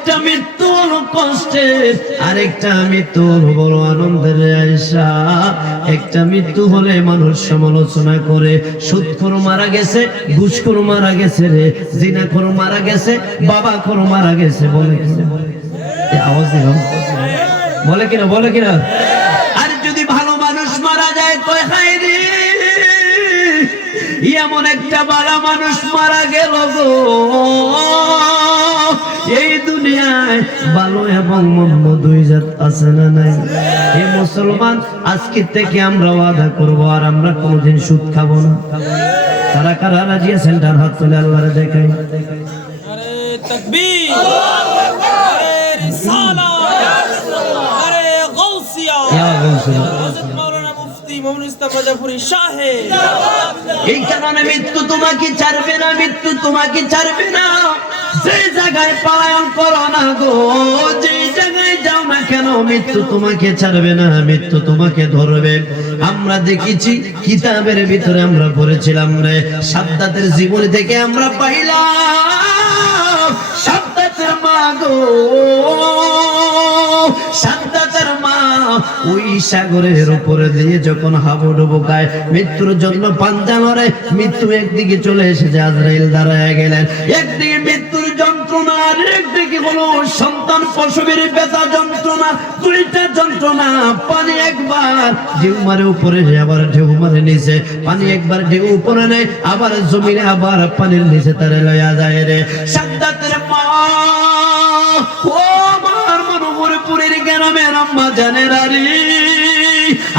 একটা মৃত্যু হলো কষ্টের, আরেকটা মৃত্যু বড় আনন্দের আয়সা একটা মৃত্যু হলে মানুষ সমালোচনা করে সুদখোর মারা গেছে, ঘুষখোর মারা গেছে রে, জিনাখোর মারা গেছে বাবা খোর মারা গেছে, বলে আওয়াজ দিল। বলে কিনা বলে কিনা আর যদি ভালো মানুষ মারা যায়, কয় হায় রে? এমন একটা বালা মানুষ মারা গেল গো। এই দুনিয়ায় ভালো এবং মন্দ দুই জাত আছে না নাই? এই মুসলমান আজকে থেকে আমরা ওয়াদা করব আর আমরা কোনোদিন সুদ খাব না। কারা কারা রাজি আছেন? ডান হাত তুলে আল্লাহরে দেখাই। আরে তকবীর আরে রিসালা আরে গাউসিয়া। ইয়া গাউসিয়া। হযরত মাওলানা মুফতি মোহাম্মদ ইসলাম রাজাপুরি সাহেব এই কারণে মৃত্যু তোমাকে ছাড়বে না মৃত্যু তোমাকে ছাড়বে না। যে জায়গায় পালায়ন করো না গো, যে জায়গায় যাও না কেন, মৃত্যু তোমাকে ছাড়বে না, মৃত্যু তোমাকে ধরবে। আমরা দেখেছি কিতাবের ভিতরে আমরা পড়েছিলাম রে, সাদ্দাতের জীবন থেকে আমরা পাইলাম। সাদ্দাতের মা গো উপরে মৃত্যু একদিকে চলে এসেছে আজরাইল দাঁড়ায় গেলেন। একদিকে মৃত্যুর যন্ত্রণা, আর একদিকে সন্তান যন্ত্রণা, দুইটা যন্ত্রণা, পানি একবার ঢেউ মারে উপরে আবার ঢেউ মারে নিচে, পানি একবার ঢেউ উপরে নেয়, আবার জমিনে আবার পানির নিচে তারে লয়া যায় রে। সাদ্দাতের গ্রামের আম্মা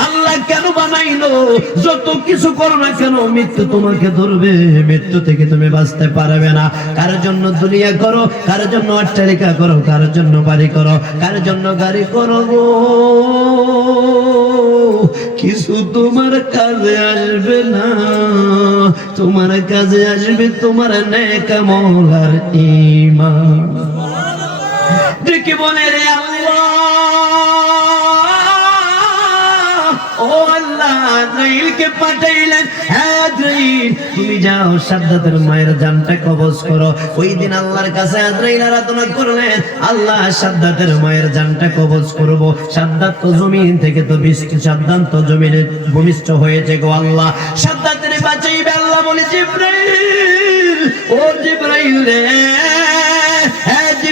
আল্লাহ কেন বানাইলো? যত কিছু কেন মৃত্যু তোমাকে ধরবে? মৃত্যু থেকে তুমি বাঁচতে পারবে না। কার জন্য দুনিয়া করো? কার জন্য অট্টালিকা করো? কার জন্য বাড়ি করো? কার জন্য গাড়ি করো কিছু তোমার কাজে আসবে না। তোমার কাজে আসবে তোমার নেকামল আর ইমান ডেকে বলে রে আল্লাহ আল্লাহ, আজরাইলকে মায়ের জানটা কবজ করো। ওই তো জমিন থেকে তো বৃষ্টি সাদ্দাত তো জমিনে ভূমিষ্ঠ হয়েছে গো আল্লাহ। সাদ্দাতের বাঁচাইবে আল্লাহ বলে জিব্রাইল। ও জিব্রাইল রে।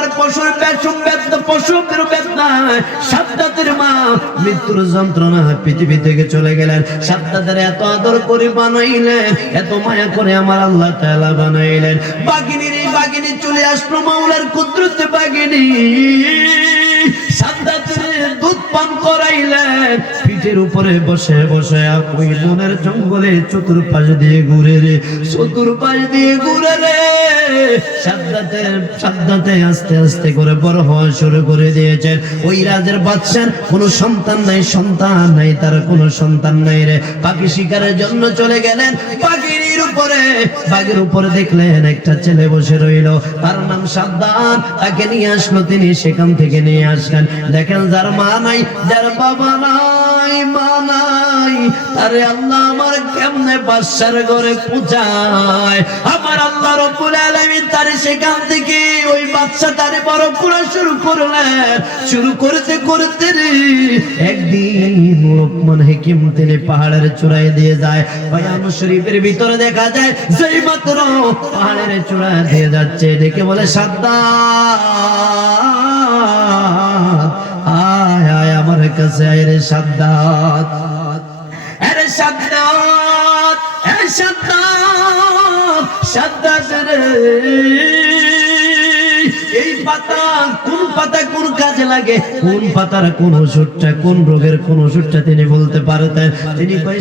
মার পশুর পেছন বেদ পশুর বেদনায় সাদ্দাতের মা, মৃত্যুর যন্ত্রণা পৃথিবী থেকে চলে গেলেন। সাদ্দাতের এত আদর করে বানাইলেন, এত মায়া করে আমার আল্লাহ তাআলা বানাইলেন। বাগিনীর এই বাগিনী চলে আসলো মাওলার কুদরতে বাগিনী সাদ্দাতের দুধ পান করাইলেন পিঠের উপরে বসে বসে ওই বনের জঙ্গলে চতুর্পাশ দিয়ে ঘুরে রে, চতুর্পাশ দিয়ে ঘুরে রে। সাদ্দাতে আস্তে আস্তে করে বড় হওয়া শুরু করে দিয়েছেন ওই রাজের বাচ্চার কোনো সন্তান নাই সন্তান নাই, তার কোনো সন্তান নাই রে। পাখি শিকারের জন্য চলে গেলেন পাখির উপরে। বাঘের উপরে দেখলেন একটা ছেলে বসে রইল। তার নাম সাদ্দান তাকে নিয়ে আসলো, তিনি সেখান থেকে নিয়ে আসলেন। দেখেন, যার মা নাই, যার বাবা নাই। একদিন লোকমান তিনি পাহাড়ের চূড়ায় দিয়ে যায়। বয়ান শরীফের ভিতরে দেখা যায় যেই মাত্র পাহাড়ের চূড়ায় দিয়ে যাচ্ছে, দেখে বলে সাদ্দা কাছে আয় রে সাদ্দাত। আরে সাদ্দাত এ সাদ্দাত সাদ্দাত রে। এই পাতা কোন পাতা কোন কাজে লাগে? কোন পাতার কোন ওষুধটা, কোন রোগের কোন ওষুধটা তিনি বলতে পারতেন? তিনি কই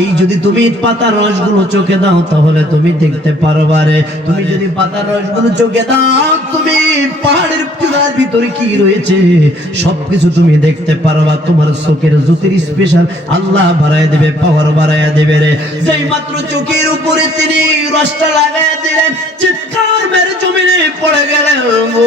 এই যদি তুমি পাতার রসগুলো চোখে দাও, তাহলে তুমি দেখতে পারবারে তুমি যদি পাতার রসগুলো চোখে দাও, তুমি পাহাড়ের ভিতরে কি রয়েছে? সবকিছু তুমি দেখতে পারবা। তোমার চোখের জ্যোতির স্পেশাল আল্লাহ বাড়ায় দেবে পাওয়ার বাড়ায় দেবে রে। যেই মাত্র চোখের উপরে তিনি রসটা লাগাই দিলেন, চিৎকার মেরে জমিনে পড়ে গেলেন। ও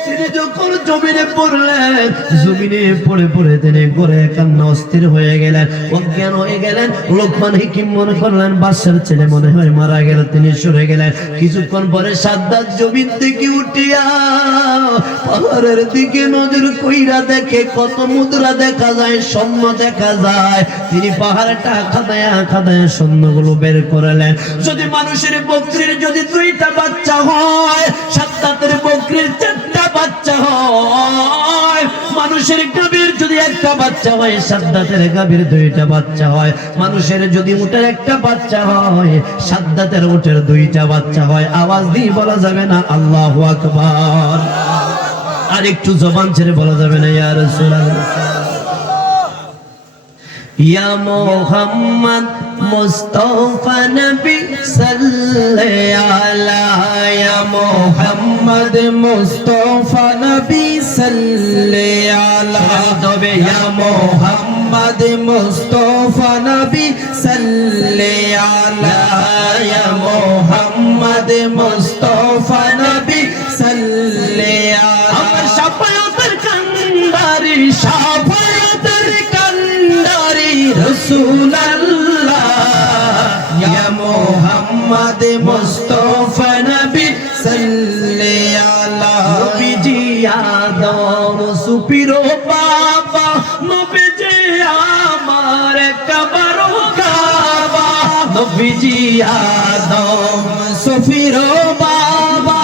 তিনি কিছুক্ষণ পরে সাদ্দাত জমিন থেকে উঠিয়া পাহাড়ের দিকে নজর কইরা দেখে, কত মুদ্রা দেখা যায়, স্বর্ণ দেখা যায়। তিনি পাহাড়টা খাদায়া খাদায়া স্বর্ণগুলো বের করলেন। যদি মানুষের বকরির যদি দুইটা বাচ্চা হয়, সাদ্দাতের বকরির চারটা বাচ্চা হয়। মানুষের গাভীর যদি একটা বাচ্চা হয়, সাদ্দাতের গাভীর দুইটা বাচ্চা হয়। মানুষের যদি উটের একটা বাচ্চা হয়, সাদ্দাতের উটের দুইটা বাচ্চা হয়। আওয়াজ দিয়ে বলা যাবে না, আল্লাহু আকবার। আর একটু জবান ছেড়ে বলা যাবে না, ইয়া রাসূলুল্লাহ। ইয়া মোহাম্মদ মুস্তাফা নবী সাল্লাল্লাহু আলা, ইয়া মোহাম্মদ মুস্তফা সাল্লে আলা তবে ইয়া মোহাম্মদ মুস্তফা নবী সাল্লি আলা ইয়া মোহাম্মদ আদম সফিরো বাবা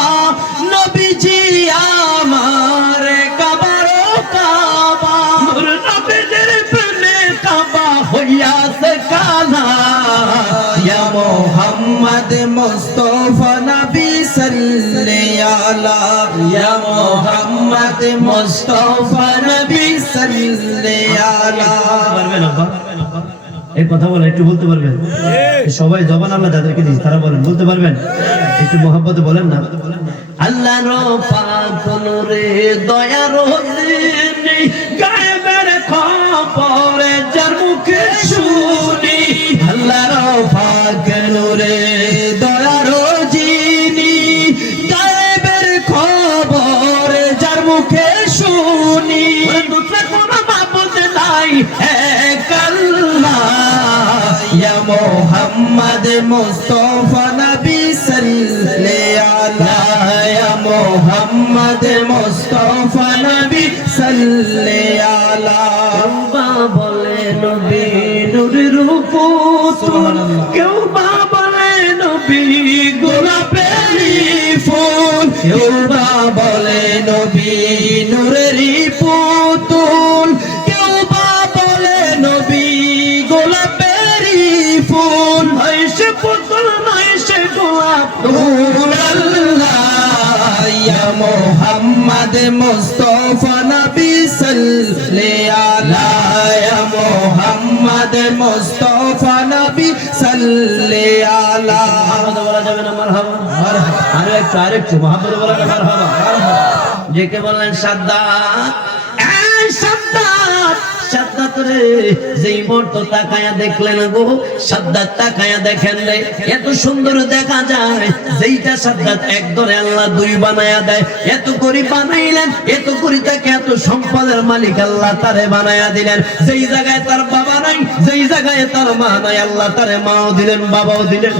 নবীজি আমার কবরো কাবা। নূর নবীজির প্রেমে কাবা হইয়াছে কানা। ইয়া মোহাম্মদ মুস্তফা নবী সাল্লে আলা ইয়া মোহাম্মদ মুস্তফা নবী সাল্লে আলা পারবেন আব্বা এই কথা বলে একটু বলতে পারবেন? সবাই জবান আল্লাহ যাদেরকে দিস তারা বলেন বলতে পারবেন? একটু মোহাম্মতে বলেন না? আল্লাহ রে দয়া দয়ার মোহাম্মদ মুস্তফা নবী সাল্লে আলা ইয়া মোহাম্মদ মুস্তফা নবী সাল্লে আলা বা বলে নবী নুরের পুতুল কেউ বা বলে নবী গোলাপের ফুল। কেউ বা বলে নবী নূরেরই পুতুল মোহাম্মদ মুস্তফা নবী সাল্লে আলা ইয়া মোহাম্মদ মুস্তফা নবী সাল্লে আলা মহাব্বত বলা যাবে না, মারহাবা। আরে একটু আরেকটু মহাব্বত বলা যাবে মারহাবা। যে কে বললেন সাদ্দাত? সাদ্দাত রে যেই মুহূর্ত তাকায়া দেখলেন গো, সাদ্দাত তাকায়া দেখেন রে, এত সুন্দর দেখা যায়, যেইটা সাদ্দাত এক ধরে আল্লাহ দুই বানায়া দেয়, এত করে বানাইলেন, এত করে তাকে এত সম্পদের মালিক আল্লাহ তারে বানায়া দিলেন, যেই জায়গায় তার বাবা নাই, যেই জায়গায় তার মা নাই, আল্লাহ তারে মাও দিলেন, বাবাও দিলেন।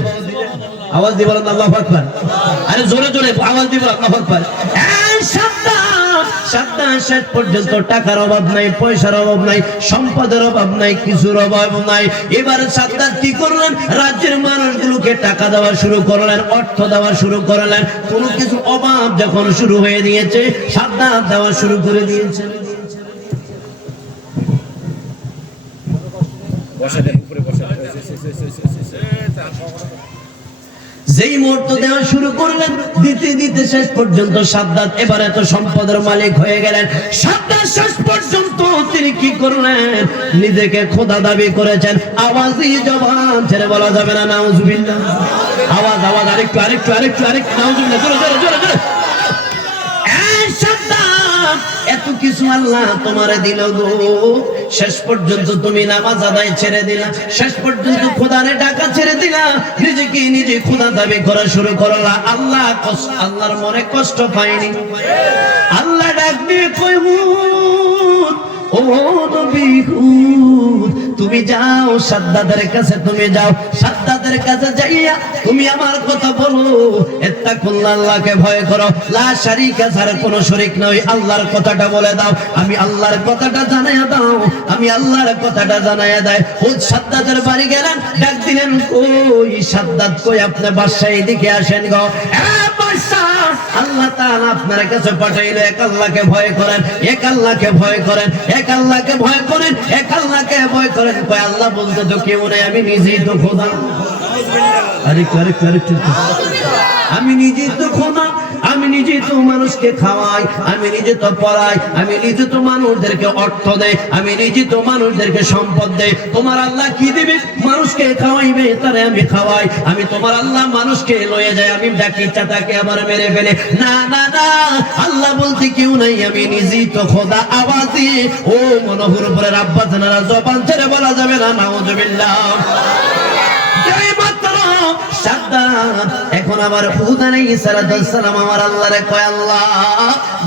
আওয়াজ দিব আল্লাহ আকবার। আরে জোরে জোরে আওয়াজ দিব আল্লাহ আকবার। করলেন? রাজ্যের মানুষগুলোকে টাকা দেওয়া শুরু করলেন, অর্থ দেওয়া শুরু করলেন। কোনো কিছু অভাব যখন শুরু হয়ে দিয়েছে সাদ্দাত দেওয়া শুরু করে দিয়েছে। যেই মুহূর্ত দেওয়া শুরু করলেন, দিতে দিতে শেষ পর্যন্ত সাদ্দাত এবার এত সম্পদের মালিক হয়ে গেলেন। সাদ্দাত শেষ পর্যন্ত তিনি কি করলেন? নিজেকে খোদা দাবি করেছেন। আওয়াজই জবান ছেড়ে বলা যাবে না, নাউজুবিল্লাহ। আওয়াজ আওয়াজ, আরেকটু আরেকটু আরেকটু আরেকটু, নাউজুবিল্লাহ। জোরে জোরে জোরে জোরে। এত কিছু আল্লাহ তোমারে দিল গো। শেষ পর্যন্ত তুমি নামাজ আদায় ছেড়ে দিলা। শেষ পর্যন্ত খোদারে ডাকা ছেড়ে দিলা। নিজেকে নিজে খোদা দাবি করা শুরু করলা। আল্লাহ আল্লাহর মনে কষ্ট পায়নি আল্লাহ ডাক দিয়ে কই ও নবী হুদ, তুমি যাও, সাদ্দাদের কাছে তুমি যাও, সাদ্দাদের কাছে যাইয়া তুমি আমার কথা বলো। এত্তাকুল্লাহ আল্লাহকে ভয় করো, লা শারিকা ছাড়া কোনো শরীক নয়, আল্লাহর কথাটা বলে দাও। আমি আল্লাহর কথাটা জানাইয়া দাও, আমি আল্লাহর কথাটা জানাইয়া দেয়। হুদ সাদ্দাদের বাড়ি গেলেন, ডাক দিলেন, কই সাদ্দাদ, কই আপনি বাদশাহ এদিকে আসেন গো? এ আল্লাহ তাআলা আপনার কাছে পাঠাইলো এক আল্লাহকে ভয় করেন এক আল্লাহকে ভয় করেন এক আল্লাহকে ভয় করেন এক আল্লাহকে ভয় করেন কয় আল্লাহ বলতে তো কেউ নেই আমি নিজেই তো খোদা আরে আরে আরে আমি নিজেই তো খোদা নিজে তো মানুষকে খাওয়াই, আমি নিজে তো পড়াই, আমি নিজে তো মানুষদেরকে অর্থ দেই, আমি নিজে তো মানুষদেরকে সম্পদ দেই। তোমার আল্লাহ কি দিবে? মানুষকে খাওয়াইবে, তারে আমি খাওয়াই। আমি তোমার আল্লাহ মানুষকে লয়ে যায় আমি ডাকি চাতাকে আমার মেরে ফেলে। না না না, আল্লাহ বলতে কেউ নাই, আমি নিজেই তো খোদা আওয়াজি ও মনোহর উপরে রাব্বা জানারা জবান ছেড়ে বলা যাবে না, নাউজুবিল্লাহ। এখন আমার হুদ আলাইহিস সালাম আমার আল্লাহরে কয়, আল্লাহ,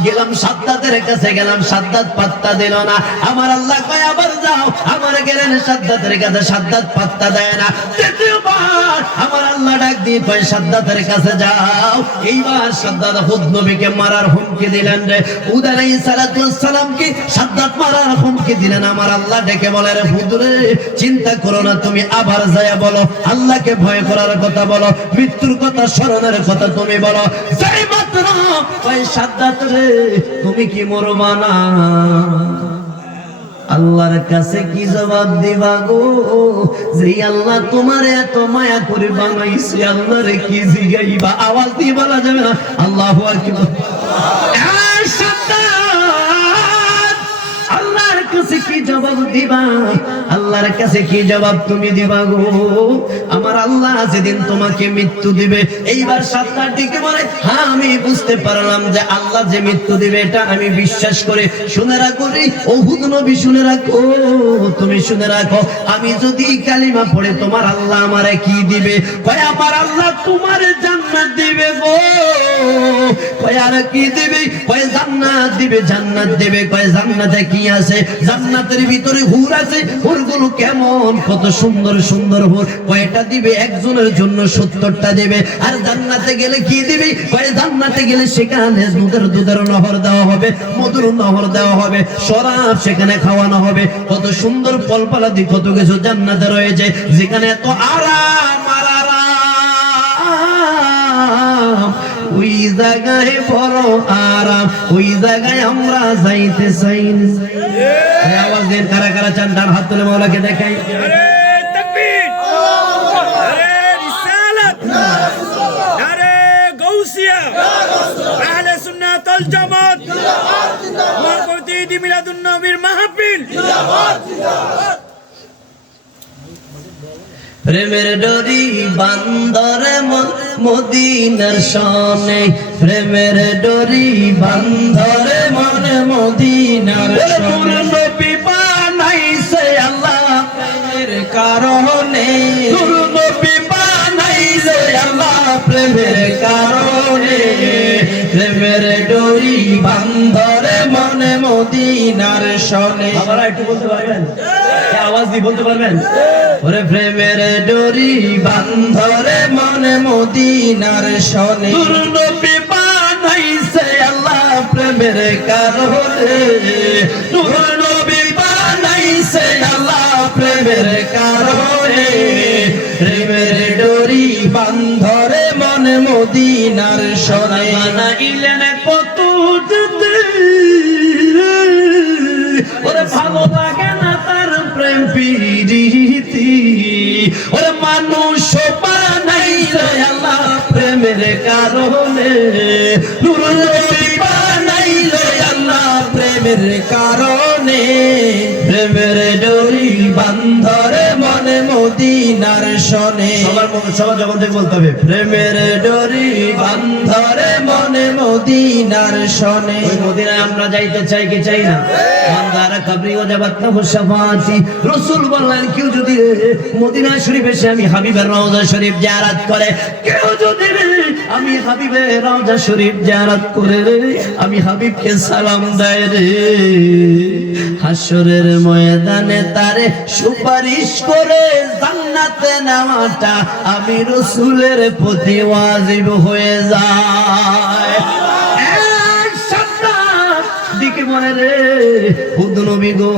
গেলাম সাদ্দাতের কাছে, গেলাম সাদ্দাত পাত্তা দিল না। আমার আল্লাহ কয়, আবার যাও। আমার গেলেন সাদ্দাতের কাছে, সাদ্দাত পাত্তা দেয় না। তৃতীয়বার আমার আল্লাহ ডাক দিয়ে কয়, সাদ্দাতের কাছে যাও। এইবার সাদ্দাত হুদ নবীকে মারার হুমকি দিলেন রে। আলাইহিস সালামকে সাদ্দাত মারার হুমকি দিলেন। আমার আল্লাহ ডেকে বলে, রে হুদ রে, চিন্তা করো না, তুমি আবার যায়া বলো। আল্লাহকে ভয় করার কথা বলো, মৃত্যুর কথা স্মরণের কথা তুমি বলো। যাই মাত্র ওই সাদ্দাত রে, তুমি কি মরবা না? আল্লাহর কাছে কি জবাব দিবা গো? যে আল্লাহ তোমার এত মায়া করে বানাইছে, আল্লাহর কি জিগাইবা? আওয়াজ দিয়ে বলা যাবে না? আল্লাহু আকবার। আল্লাহর কাছে কি জবাব দিবা? আল্লাহর কাছে কি জবাব তুমি দিবা গো? আমার আল্লাহ যেদিন তোমাকে মৃত্যু দিবে, এইবার সাতটার দিকে বলে হ্যাঁ আমি বুঝতে পারলাম যে আল্লাহ যে মৃত্যু দিবে, এটা আমি বিশ্বাস করে শুনে রাখো রে ওহুদ নবী শুনে রাখো, তুমি শুনে রাখো, আমি যদি কালিমা পড়ে তোমার আল্লাহ আমারে কি দিবে? কয়, আমার আল্লাহ তোমার জান্নাত দিবে গো। কয়, আর কি দিবে? কয়, জান্নাত দিবে জান্নাত দিবে। কয়, জান্নাতে কি আছে? জান্নাতের ভিতরে হুর আছে, হুরগুলো কেমন? কত সুন্দর সুন্দর হুর। কয়টা দিবে? একজনের জন্য সত্তরটা দেবে। আর জান্নাতে গেলে কি দিবি? কয়, জান্নাতে গেলে সেখানে দুধের দুধের নহর দেওয়া হবে, মধুর নহর দেওয়া হবে, শরাব সেখানে খাওয়ানো হবে। কত সুন্দর ফল পালাদি কত কিছু জান্নাতে রয়েছে। যেখানে এত আরাম আরাম ওই জায়গায় বড় আরাম ওই জায়গায় আমরা যাইতে চাই আওয়াজ দেন কারা কারা চান ডান হাত তুলে মাওলাকে দেখাই। নারে তাকবীর নারে রিসালাত নারে গাউসিয়া আহলে সুন্নাত ওয়াল জামাত মহব্বতি ঈদ মিলাদুন নবীর মাহফিল প্রেমের ডরি বান্দরে মন- মদিনার সনে প্রেমের ডরি বান্দরে মনে মদিনার সনে নবী বানাইছে আল্লাহ। প্রেমের কারণে। নবী বানাইছে আল্লাহ। প্রেমের কারণে। প্রেমের ডরি বান্দরে মনে মদিনার সনে আপনারা একটু বলতে পারবেন? আওয়াজ দিয়ে বলতে পারবেন? ওরে প্রেমের ডরি বান্ধরে মনে মদিনার সনে নবী বানাইছে আল্লাহ প্রেমের কারণে। নূর নবী বানাইছে আল্লাহ প্রেমের কারণে। প্রেমের ডরি বান্ধরে মনে মদিনার সনে বানাইলেন কত কারণে। প্রেমের ডরি বান্ধরে মনে মোদি মদিনার শনে। সবার সবার যখন থেকে বলতে হবে। প্রেমের ডরি বান্ধরে মনে মদিনার শনে। ওই মদিনায় আমরা যাইতে চাই কি চাই না? বান্দারা কবরি ও জাবাত না রাসূল বললেন কেউ যদি মদিনা শরীফ এসে আমি হাবিবের রওজা শরীফ জিয়ারত করে কেউ যদি আমি হাবিবের রওজা শরীফ জিয়ারত করে রে আমি হাবিবকে সালাম দেয় রে। হাসরের ময়দানে তারে সুপারিশ করে জান্নাতে নেওয়াটা আমি রসুলের প্রতি ওয়াজিব হয়ে যায়। দিকে মনে রে। খুদ নবী গো,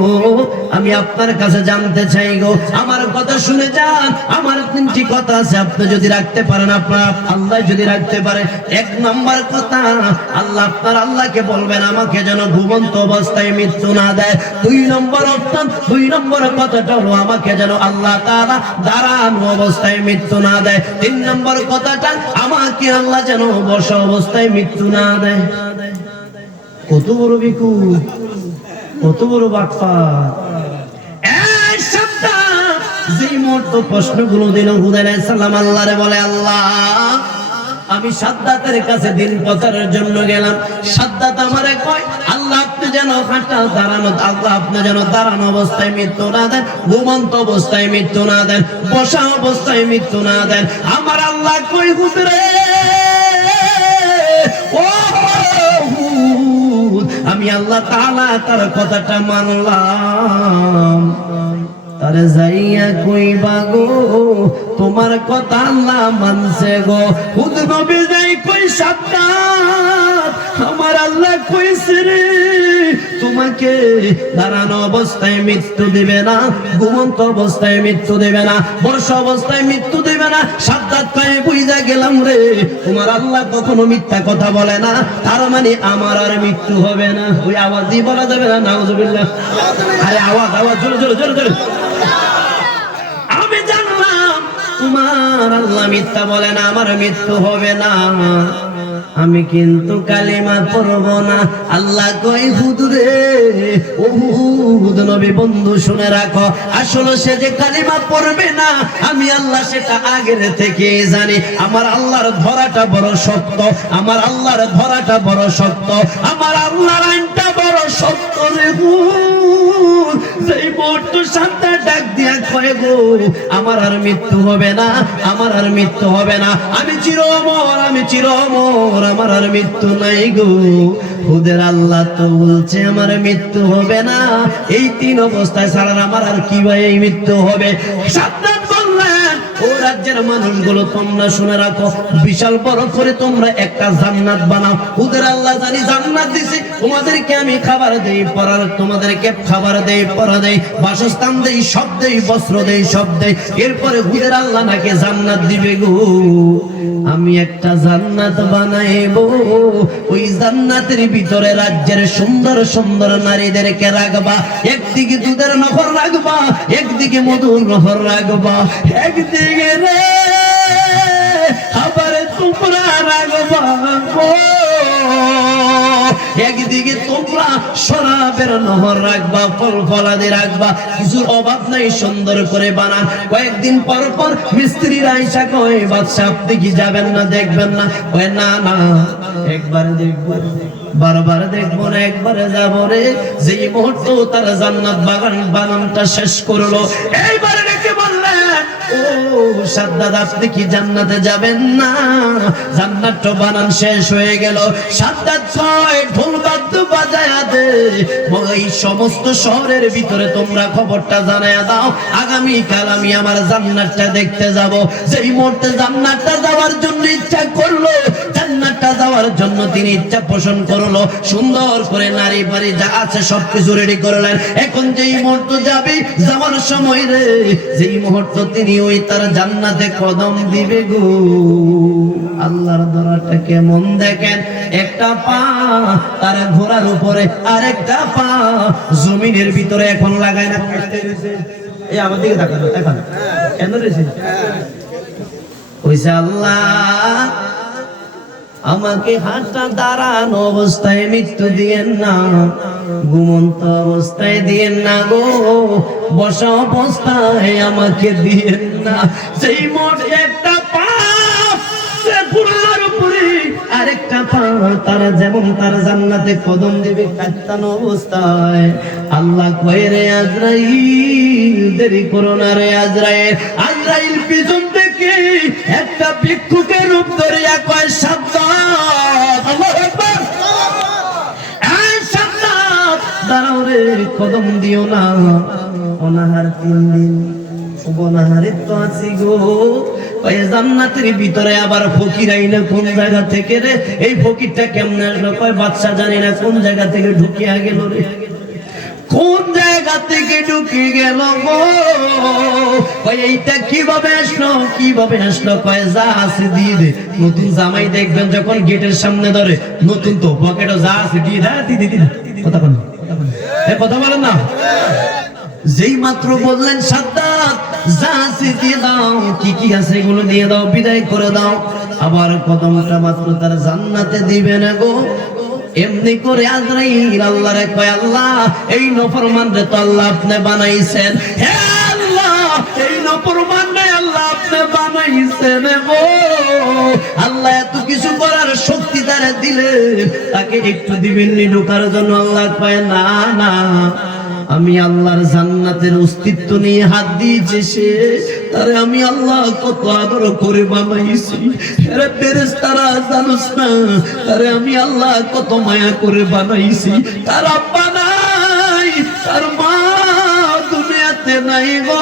আমি আপনার কাছে জানতে চাই গো। আমার কথা শুনে যান, আমার তিনটি কথা আছে, আপনি যদি রাখতে পারেন আপনার, আল্লাহ যদি রাখতে পারে। এক নাম্বার কথা, আল্লাহ আপনার আল্লাহকে বলবেন, আমাকে যেন ঘুমন্ত অবস্থায় মৃত্যু না দেয়। দুই নম্বর অর্থাৎ দুই নম্বর কথাটা হলো, আমাকে যেন আল্লাহ তারা দাঁড়ানো অবস্থায় মৃত্যু না দেয়। তিন নম্বর কথাটা, আমাকে আল্লাহ যেন বসা অবস্থায় মৃত্যু না দেয়। কত বড় বিকু কত বড় বাটপা যেই মুহূর্ত প্রশ্নগুলো দিল সালাম আল্লাহরে বলে আল্লাহ আমি সাদ্দাতের কাছে দিন প্রচারের জন্য গেলাম। সাদ্দাত আমারে কয় আল্লাহ আপনি যেন হাঁটা দাঁড়ানো আল্লাহ আপনি যেন দাঁড়ানো অবস্থায় মৃত্যু না দেন ঘুমন্ত অবস্থায় মৃত্যু না দেন বসা অবস্থায় মৃত্যু না দেন। আমার আল্লাহ কই হুদরে হুদ, আমি আল্লাহ তাআলা তার কথাটা মানলাম। তারে যাইয়া কইবা গো তোমার কথা আল্লাহ মানছে গো। খুদ নবী যাই কই সাবধান আমার আল্লাহ কইছে রে তোমাকে দাঁড়ানো অবস্থায় মৃত্যু দিবে না, ঘুমন্ত অবস্থায় মৃত্যু দেবে না, বর্ষ অবস্থায় মৃত্যু দেবে না, সাবধান পায়ে বুঝা গেলাম রে। তোমার আল্লাহ কখনো মিথ্যা কথা বলে না, তার মানে আমার আর মৃত্যু হবে না। ওই আওয়াজই বলা যাবে না, নাউজুবিল্লাহ। আরে আওয়াজ আওয়াজ, জোরে জোরে জোরে জোরে। আমি জানলাম, তোমার আল্লাহ মিথ্যা বলে না, আমার মৃত্যু হবে না। আমি কিন্তু কালিমা পড়ব না। আল্লাহ কই হুদুরে ও হুদ নবী, বন্ধু, শুনে রাখো। আসলে সে যে কালিমা পড়বে না, আমি আল্লাহ সেটা আগের থেকে জানি। আমার আল্লাহর ধরাটা বড় শক্ত, আমার আল্লাহর ধরাটা বড় শক্ত, আমার আল্লাহর আইনটা বড় শক্ত রে আমার আর মৃত্যু হবে না, আমার আর মৃত্যু হবে না। আমি চির অমর আমি চির অমর আমার আর মৃত্যু নাই গো। খুদের আল্লাহ তো বলছে, আমার মৃত্যু হবে না। এই তিন অবস্থায় ছাড়া আমার আর কি ভাই মৃত্যু হবে? বললেন বাসস্থান দেই, সব দেই, বস্ত্র দেই, সব দেই। এরপরে হুদের আল্লাহ নাকি জান্নাত দিবে গো। আমি একটা জান্নাত বানাইব। ওই জান্নাতের ভিতরে রাজ্যের সুন্দর সুন্দর নারীদেরকে রাখবা। একদিকে দুধের নহর রাখবা, একদিকে মধুর নহর রাখবা। একদিকে রে আবার তোমরা রাখবা একদিকে তোমরা শরাবের নহর রাখবা, ফল ফলাদি রাখবা কিছুর অভাব নাই সুন্দর করে বানান কয়েকদিন পর পর মিস্ত্রিরা আইসা কয় বাদশা আপনি কি যাবেন না, দেখবেন না? কয়, না না, একবার দেখব। বারবার দেখব না, একবারে যাব রে। যেই মুহূর্ত তার জান্নাত বাগান বানানটা শেষ করল, এইবারে ডেকে বললেন, ও, সাদ্দাদ, আপনি কি জান্নাতে যাবেন না? জান্নাতটা বানান শেষ হয়ে গেল। সাদ্দাদ ছয় ঢোল বাদ্য দে। সমস্ত শহরের ভিতরে তোমরা খবরটা জানায়া দাও। আগামী কাল আমি আমার জান্নাতটা দেখতে যাব। যেই মুহূর্তে জান্নাতটা যাওয়ার জন্য ইচ্ছা করল, জান্নাতটা যাওয়ার জন্য তিনি ইচ্ছা পোষণ করল সুন্দর করে নারী বাড়ি যা আছে সবকিছু রেডি করলেন। এখন যেই মুহূর্ত যাবে যাওয়ার সময় রে যেই মুহূর্ত তিনি ওই তার জান্নাতে কদম দিবে গো। আল্লাহর দরাটা কেমন দেখেন? একটা পা তার ঘোড়ার উপরে আর একটা পা জমিনের ভিতরে এখন লাগায় না। এই আমার দিকে তাকানো তাকানো। কেন রয়েছে কইছে আল্লাহ আমাকে হাতটা দাঁড়ানো অবস্থায় মৃত্যু দিয়েন না। ঘুমন্ত অবস্থায় দিয়েন না গো। বসা অবস্থায় আমাকে দিয়েন না। সেই মোট একটা তারা যেমন তার জান্নাতে কদম দেবে অবস্থায়। আল্লাহ কয়ে, রে আজরাইল, দেরি করো না রে আজরাইল। আজরাইল পিছন থেকে একটা ভিক্ষুকে রূপ ধরিয়া কয়, সাবধান আল্লাহু আকবার এই সাবধান দাঁড়াও রে কদম দিও না। অনাহার তিন দিন অনাহারে তো আছি গো। ভিতরে আবার ফকির আইনা কোন জায়গা থেকে রে? এই ফকিরটা আসলো? কয় বাচ্চা জানি না কোন জায়গা থেকে গেল রে। কোন জায়গা থেকে ঢুকে গেল এইটা কীভাবে আসলো? কীভাবে আসলো? কয়, যা আছে দিয়ে দে। নতুন জামাই দেখবেন যখন গেটের সামনে ধরে, নতুন তো পকেটে যা আছে দিয়ে দিদি দিদি কথা বলেন এ যেই মাত্র বললেন কি কি আছে এগুলো দাও, বিদায় করে দাও। আবার কদমটা মাত্র তার জান্নাতে দিবে না গো। এমনি করে আল্লাহ রে কয় আল্লাহ, এই নফরমান রে তো আল্লাহ আপনি বানাইছেন। আল্লাহ, এই নফরমান রে আল্লাহ আপনি বানাইছেন গো। দিলে তাকে একটু দিবেন নি ঢোকার জন্য আল্লাহ কয়, না না, আমি আল্লাহর জান্নাতের অস্তিত্ব নিয়ে হাত দিয়েছে সে। তারে আমি আল্লাহ কত আদর করে বানাইছি। আরে ফেরেশতারা, জানোস না, তারে আমি আল্লাহ কত মায়া করে বানাইছি। তার আব্বা নাই, তার মা দুনিয়াতে নাই গো।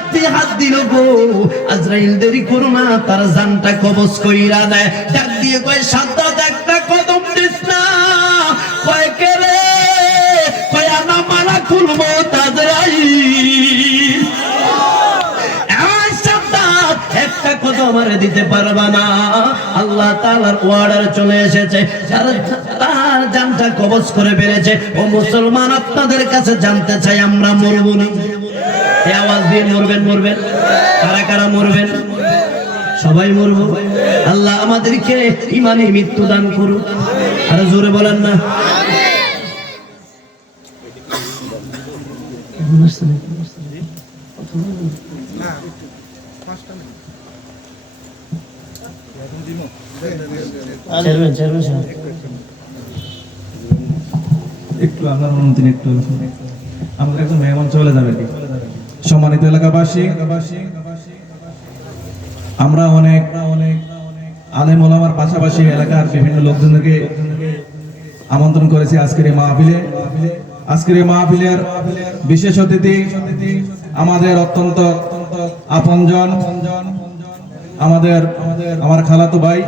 হাত দিল আজরাইল দেরি করো না, তার জানটা কইরা নেয় ডাক দিয়ে কয় একটা কদম দিস না। কয়, কে রে? কয় আনা খুলবো দিতে পারবা না। আল্লাহ তাআলার অর্ডার চলে এসেছে। তার জানটা কবজ করে বেড়েছে ও মুসলমান, আপনাদের কাছে জানতে চাই, আমরা মরবো না। এই আওয়াজ দিয়ে মরবেন মরবেন। কারা কারা মরবেন? সবাই মরবো। আল্লাহ আমাদেরকে ইমানে মৃত্যু দান করুন আর জোরে বলেন না। একটু আপনার অনুমতি একটু আমাদের একজন মেহমান চলে যাবে কি সম্মানিত এলাকাবাসী, আমরা অনেক আলেম ওলামার পাশাপাশি এলাকার বিভিন্ন লোকজনকে আমন্ত্রণ করেছি আজকের এই মাহফিলে। আজকের এই মাহফিলের বিশেষ অতিথি আমাদের অত্যন্ত আপনজন, আমাদের আমার খালাতো ভাই,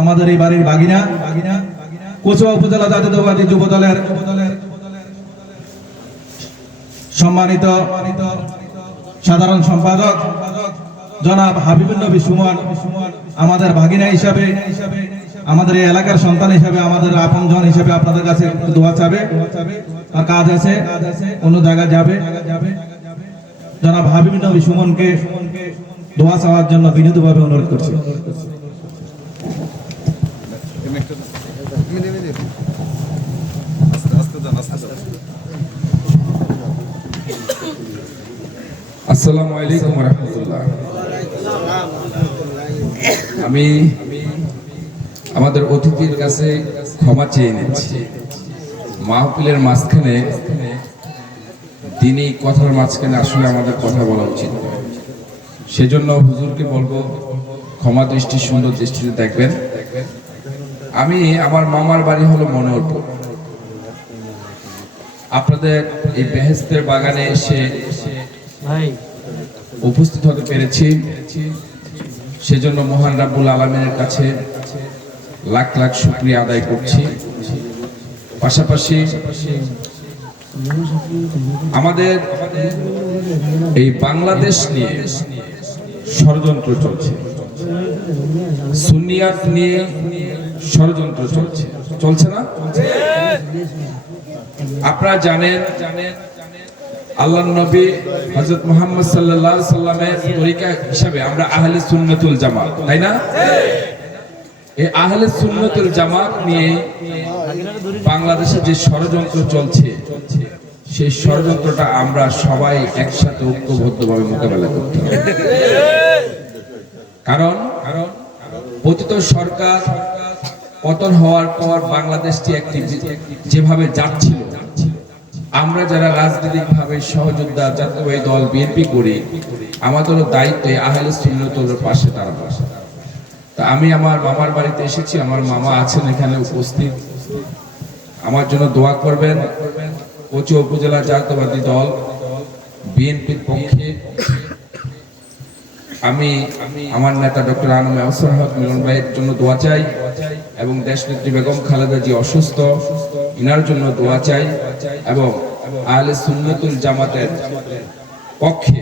আমাদের এই বাড়ির বাগিনা, কচুয়া উপজেলা জাতীয়তাবাদী যুব দলের সম্মানিত সাধারণ সম্পাদক জনাব হাবিবুল নবী সুমন, আমাদের ভাগিনা হিসাবে, আমাদের এই এলাকার সন্তান হিসাবে, আমাদের আপনজন হিসাবে আপনাদের কাছে দোয়া চাবে। আর কাজ আছে, অন্য জায়গায় যাবে। জনাব হাবিবুল নবী সুমনকে দোয়া চাওয়ার জন্য বিনীতভাবে অনুরোধ করছি। আসসালামু আলাইকুম রহমতুল্লাহ। আমি আমাদের অতিথির কাছে ক্ষমা চেয়ে নিচ্ছি। মাহফিলের মাঝখানে দিনই কথার মাঝখানে আসলে আমাদের কথা বলা উচিত। সেজন্য হুজুরকে বলব, ক্ষমা দৃষ্টি, সুন্দর দৃষ্টিতে দেখবেন। আমি, আমার মামার বাড়ি হলো মনোহরপুর। আপনাদের এই বেহেস্তের বাগানে এসে ভাই উপস্থিত হতে পেরেছি। সেজন্য মহান রাব্বুল আলমিনের কাছে লাখ লাখ শুক্রিয়া আদায় করছি। পাশাপাশি আমাদের এই বাংলাদেশ নিয়ে ষড়যন্ত্র চলছে। সুনিয়াত নিয়ে ষড়যন্ত্র চলছে। চলছে না? আপনারা জানেন জানেন আল্লাহ নবী হযরত মুহাম্মদ আলাইহি সাল্লামের তরিকা হিসাবে আমরা আহলে সুন্নাতুল জামাত, তাই না? এই আহলে সুন্নাতুল জামাত নিয়ে বাংলাদেশে যে ষড়যন্ত্র চলছে, সেই ষড়যন্ত্রটা আমরা সবাই একসাথে ঐক্যবদ্ধভাবে মোকাবেলা করতে হবে। কারণ কারণ পতিত সরকার পতন হওয়ার পর বাংলাদেশটি একটি যেভাবে যাচ্ছিল আমরা যারা রাজনৈতিকভাবে সহযোদ্ধা, জাতীয়বাদী দল, বিএনপি করি, আমাদেরও দায়িত্বে আহলে সুন্নতর পাশে তারা দাঁড়াবো তা আমি আমার মামার বাড়িতে এসেছি, আমার মামা আছেন এখানে উপস্থিত। আমার জন্য দোয়া করবেন। কচু উপজেলা জাতীয়বাদী দল, বিএনপির পক্ষে। আমি আমার নেতা ডক্টর আনম আহসান হক মিলন ভাইয়ের জন্য দোয়া চাই এবং দেশনেত্রী বেগম খালেদা জি অসুস্থ, ইনার জন্য দোয়া চাই এবং আহলে সুন্নতুল জামাতের পক্ষে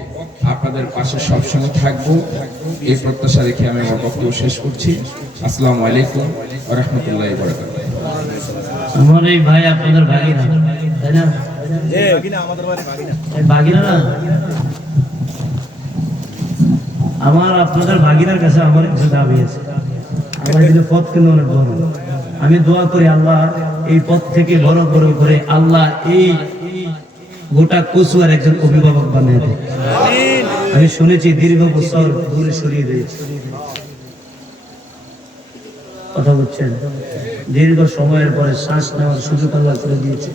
আপনাদের পাশে সবসময় থাকব। এই প্রত্যাশা রেখে আমি আমার বক্তব্য শেষ করছি। আসসালামু আলাইকুম রহমতুল্লাহ আমার এই ভাই আপনাদের ভাগিনা না? এই ভাগিনা না? আমার আপনাদের ভাগিনার কাছে আমার কিছু দাবি আছে। আমার কিন্তু পথ কিন্তু অনেক বড়। আমি দোয়া করি আল্লাহ এই পথ থেকে বড় বড় করে আল্লাহ এই গোটা কচুয়ার একজন অভিভাবক বানিয়ে দেয়। আমি শুনেছি দীর্ঘ বছর দূরে সরিয়ে দিয়েছে কথা বলছেন? দীর্ঘ সময়ের পরে শ্বাস নেওয়ার সুযোগ আল্লাহ করে দিয়েছে।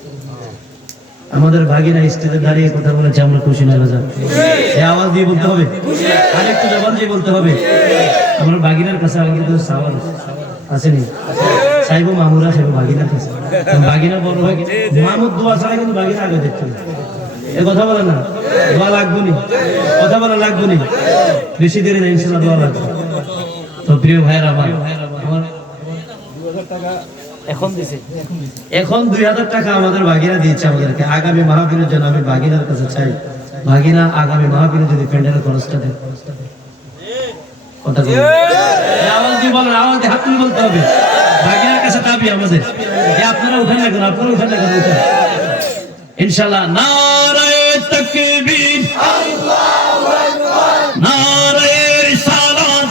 আমাদের ভাগিনা স্টেজে দাঁড়িয়ে কথা বলেছে, আমরা খুশি না, রাজা। এই আওয়াজ দিয়ে বলতে হবে। আরেকটু জবান দিয়ে বলতে হবে। আমার ভাগিনার কাছে আগে কিন্তু সাওয়াল আসেনি। চাইব মামুরা খাইবো কাছে কারণ ভাগিনা বড় হয় মামুদ দোয়া ছাড়া কিন্তু ভাগিনা আগে দেখতে এ কথা বলে না। দোয়া লাগবো নি কথা বলা লাগবো নি বেশি দেরি না ইনশাল্লাহ দোয়া লাগবে। তো প্রিয় ভাইয়ের আমার আমার এখন দিছে। এখন দুই হাজার টাকা আমাদের বাগিনা দিয়েছে আমাদেরকে। আগামী মাহফিলের জন্য আমি বাগিনার কাছে চাই। বাগিনা আগামী মাহফিলে যদি প্যান্ডেলের খরচটা দেয়। কথা বলুন। এই আওয়াজ দিয়ে বলেন আওয়াজ দিয়ে হাত তুলে বলতে হবে বাগিনার কাছে দাবি আমাদের আপনারা উঠেন না কেন? আপনারা উঠেন না কেন? উঠেন ইনশাল্লাহ নারায়ে তাকবীর। নারায়ে রিসালাত।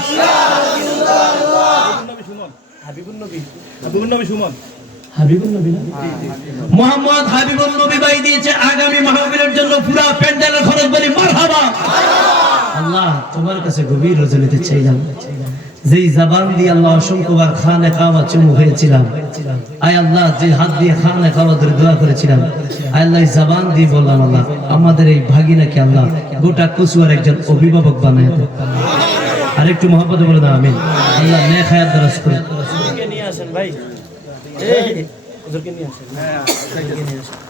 হাবিবুল নবী না মোহাম্মদ হাবিবুল নবী ভাই দিয়েছে আগামী মাহফিলের জন্য পুরো প্যান্ডেলের খরচ বলি মারহাবা। আল্লাহ তোমার কাছে গভীর রজনীতে চাইলাম। যেই জবান দিয়ে আল্লাহ অসংখ্যবার খানে খাওয়া চুমু হয়েছিলাম আয় আল্লাহ যে হাত দিয়ে খানে ধরে দোয়া করেছিলাম। আয় আল্লাহ জবান দিয়ে বললাম আল্লাহ আমাদের এই ভাগিনাকে আল্লাহ গোটা কচুয়ার একজন অভিভাবক বানায় দেয় আর একটু মহব্বত বলে দাও আমিন। আল্লাহ নে খায়াত দরস করে নিয়ে আসেন ভাই? হুজুরকে নিয়ে আসেন।